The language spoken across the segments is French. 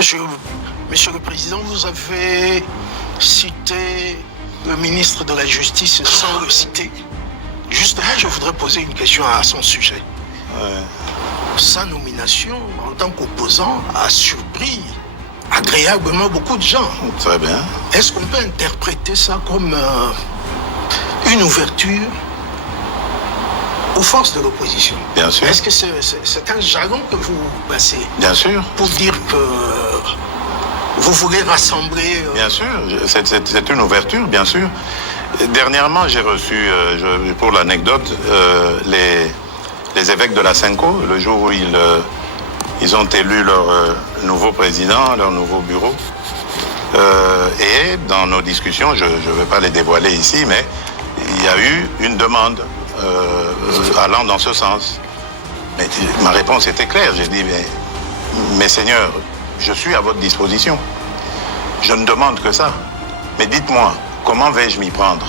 Je- Monsieur le Président, vous avez cité le ministre de la Justice sans le citer. Justement, je voudrais poser une question à son sujet. Sa nomination en tant qu'opposant a surpris agréablement beaucoup de gens. Très bien. Est-ce qu'on peut interpréter ça comme une ouverture aux forces de l'opposition? Bien sûr. Est-ce que c'est un jargon que vous passez? Bien sûr. Pour dire que vous voulez rassembler... Bien sûr, c'est une ouverture, bien sûr. Dernièrement, j'ai reçu, pour l'anecdote, les évêques de la Cinco, le jour où ils ont élu leur nouveau président, leur nouveau bureau. Et dans nos discussions, je ne vais pas les dévoiler ici, mais il y a eu une demande allant dans ce sens. Mais ma réponse était claire. J'ai dit, mais Seigneur, je suis à votre disposition. Je ne demande que ça. Mais dites-moi, comment vais-je m'y prendre?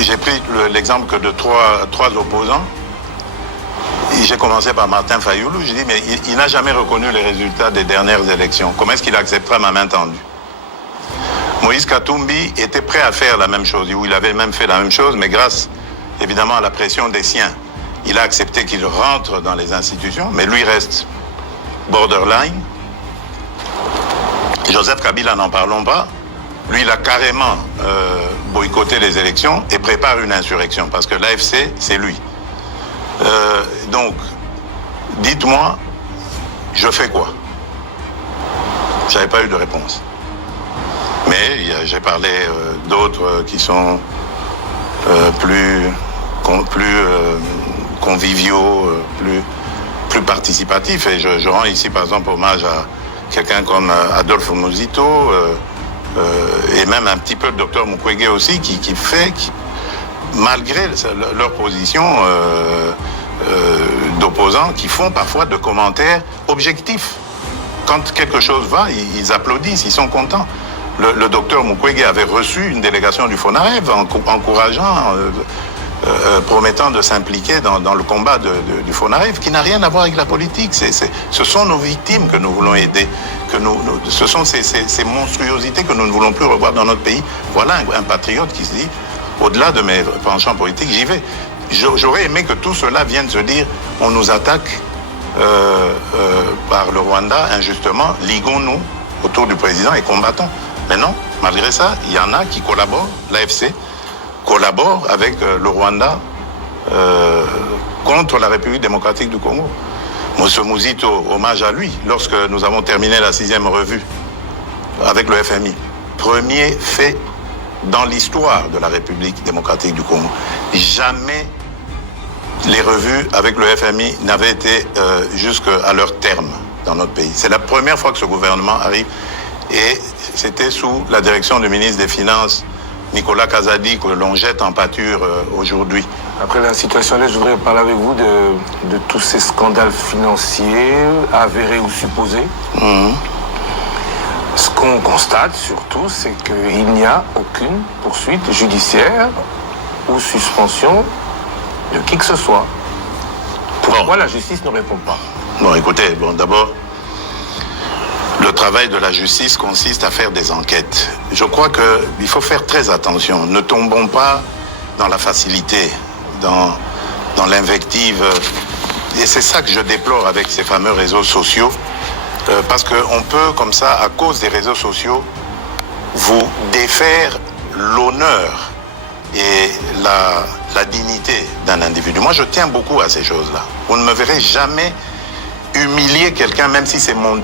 J'ai pris l'exemple que de trois opposants. J'ai commencé par Martin Fayoulou. J'ai dit, mais il n'a jamais reconnu les résultats des dernières élections. Comment est-ce qu'il acceptera ma main tendue? Moïse Katumbi était prêt à faire la même chose, ou il avait même fait la même chose, mais grâce, évidemment, à la pression des siens, il a accepté qu'il rentre dans les institutions, mais lui reste borderline. Joseph Kabila, n'en parlons pas. Lui, il a carrément boycotté les élections et prépare une insurrection, parce que l'AFC, c'est lui. Donc, dites-moi, je fais quoi? Je n'avais pas eu de réponse. Mais j'ai parlé d'autres qui sont plus conviviaux, plus participatifs. Et je rends ici, par exemple, hommage à quelqu'un comme Adolphe Muzito, et même un petit peu le docteur Mukwege aussi, qui fait, malgré leur position d'opposants, qui font parfois de commentaires objectifs. Quand quelque chose va, ils applaudissent, ils sont contents. Le docteur Mukwege avait reçu une délégation du FONAREV encourageant, promettant de s'impliquer dans le combat du FONAREV, qui n'a rien à voir avec la politique. Ce sont nos victimes que nous voulons aider. Ce sont ces monstruosités que nous ne voulons plus revoir dans notre pays. Voilà un patriote qui se dit, au-delà de mes penchants politiques, j'y vais. J'aurais aimé que tout cela vienne se dire, on nous attaque par le Rwanda injustement, liguons-nous autour du président et combattons. Mais non, malgré ça, il y en a qui collaborent, l'AFC collabore avec le Rwanda contre la République démocratique du Congo. Monsieur Muzito, hommage à lui, lorsque nous avons terminé la 6e revue avec le FMI. Premier fait dans l'histoire de la République démocratique du Congo. Jamais les revues avec le FMI n'avaient été jusqu'à leur terme dans notre pays. C'est la première fois que ce gouvernement arrive, et c'était sous la direction du ministre des Finances, Nicolas Kazadi, que l'on jette en pâture aujourd'hui. Après la situation là, je voudrais parler avec vous de tous ces scandales financiers, avérés ou supposés. Ce qu'on constate surtout, c'est qu'il n'y a aucune poursuite judiciaire ou suspension de qui que ce soit. Pourquoi la justice ne répond pas? Bon, écoutez, d'abord, le travail de la justice consiste à faire des enquêtes. Je crois qu'il faut faire très attention. Ne tombons pas dans la facilité, dans l'invective. Et c'est ça que je déplore avec ces fameux réseaux sociaux. Parce qu'on peut, comme ça, à cause des réseaux sociaux, vous défaire l'honneur et la dignité d'un individu. Moi, je tiens beaucoup à ces choses-là. Vous ne me verrez jamais humilier quelqu'un, même si c'est mon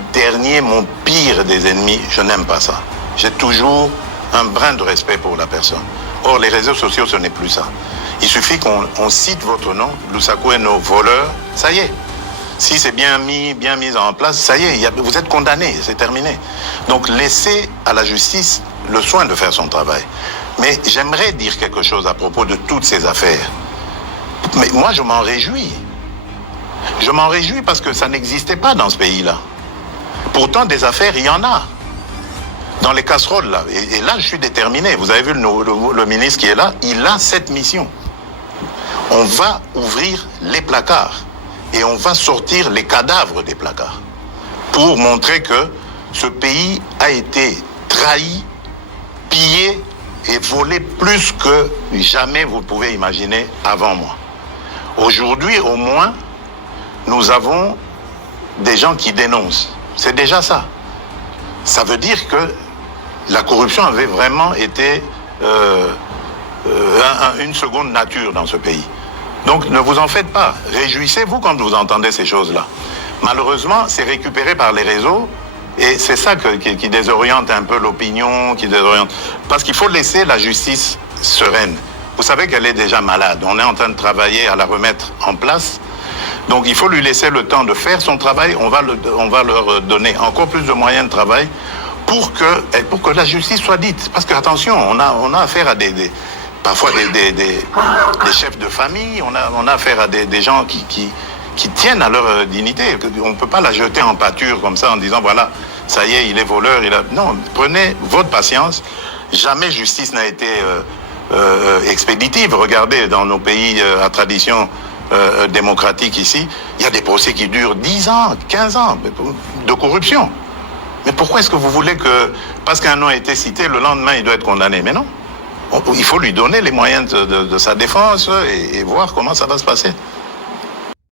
pire des ennemis. Je n'aime pas ça. J'ai toujours un brin de respect pour la personne. Or, les réseaux sociaux, ce n'est plus ça. Il suffit qu'on cite votre nom, Lusaku et nos voleurs, ça y est. Si c'est bien mis en place, ça y est, vous êtes condamné, c'est terminé. Donc, laissez à la justice le soin de faire son travail. Mais j'aimerais dire quelque chose à propos de toutes ces affaires. Mais moi, je m'en réjouis. Je m'en réjouis parce que ça n'existait pas dans ce pays-là. Pourtant, des affaires, il y en a. Dans les casseroles, là. Et là, je suis déterminé. Vous avez vu le ministre qui est là, il a cette mission. On va ouvrir les placards et on va sortir les cadavres des placards. pour montrer que ce pays a été trahi, pillé et volé plus que jamais vous pouvez imaginer avant moi. Aujourd'hui, au moins, nous avons des gens qui dénoncent. C'est déjà ça. Ça veut dire que la corruption avait vraiment été une seconde nature dans ce pays. Donc ne vous en faites pas. Réjouissez-vous quand vous entendez ces choses-là. Malheureusement, c'est récupéré par les réseaux et c'est ça qui désoriente un peu l'opinion, qui désoriente. Parce qu'il faut laisser la justice sereine. Vous savez qu'elle est déjà malade. On est en train de travailler à la remettre en place. Donc il faut lui laisser le temps de faire son travail. On va leur donner encore plus de moyens de travail pour que la justice soit dite. Parce que attention, on a affaire à parfois des chefs de famille, on a affaire à des gens qui tiennent à leur dignité. On ne peut pas la jeter en pâture comme ça en disant voilà, ça y est, il est voleur. Non, prenez votre patience. Jamais justice n'a été expéditive. Regardez, dans nos pays à tradition démocratique ici, il y a des procès qui durent 10 ans, 15 ans de corruption. Mais pourquoi est-ce que vous voulez que, parce qu'un nom a été cité, le lendemain il doit être condamné? Mais non. Il faut lui donner les moyens de sa défense et voir comment ça va se passer.